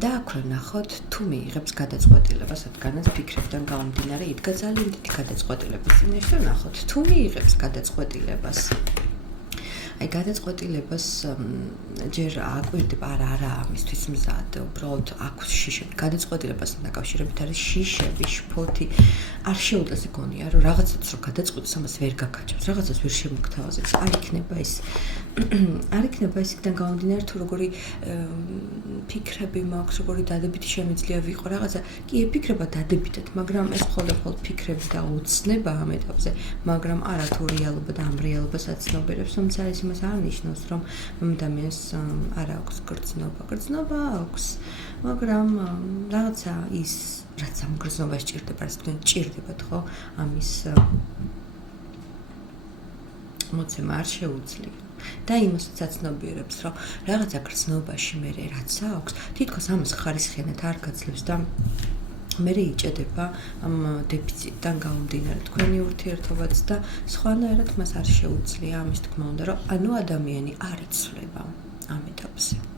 და აქ რომ ნახოთ, თუ მიიღებს გადაწყვეტილებას, რადგანაც ფიქრებიდან გამომდინარე, იდგა ძალიან დიდი გადაწყვეტილების წინაშე, ნახოთ, თუ მიიღებს გადაწყვეტილებას. აი გადაწყვეტილებას ჯერ აკვირდება არა ამისთვის მზად, უბრალოდ აქვს შიშები. გადაწყვეტილებასთან დაკავშირებით არის შიშები, შფოთი. არ შეუძლეს გონია, რომ რაღაცაც რო გადაწყვეტს, ამას ვერ გაკაჭებს, რაღაცას ვერ შემოგთავაზებს. არ იქნება ისიდან გამომდინარე, თუ როგორი ფიქრები მაქვს, როგორი დადებითი შემიძლია ვიყო, რაღაცა კი ეფიქრება დადებითად, მაგრამ ეს მხოლოდ ფიქრები და უცნება ამ ეტაპზე, მაგრამ არა თუ რეალობა და ამ რეალობას აცნობიერებს, თუმცა ეს იმას არ ნიშნავს, რომ ადამიანს არ აქვს გრძნობა. გრძნობა აქვს, მაგრამ რაღაცა ის, რაც ამ გრძნობას ჭირდება, რაც თქვენ ჭირდებათ, ხო? ამის მოცემა არ შეუძლია. და იმასაც აცნობიერებს, რომ რაღაცა გრძნობაში მე რაც აქვს, თითქოს ამას ხარისხიანად არ გაძლევს და მე იჭედება ამ დეფიციტიდან გამომდინარე თქვენი ურთიერთობაც და სხვანაირად მას არ შეუძლია ამის თქმა უნდა, რომ ანუ ადამიანი არ იცვლება ამ ეტაპზე.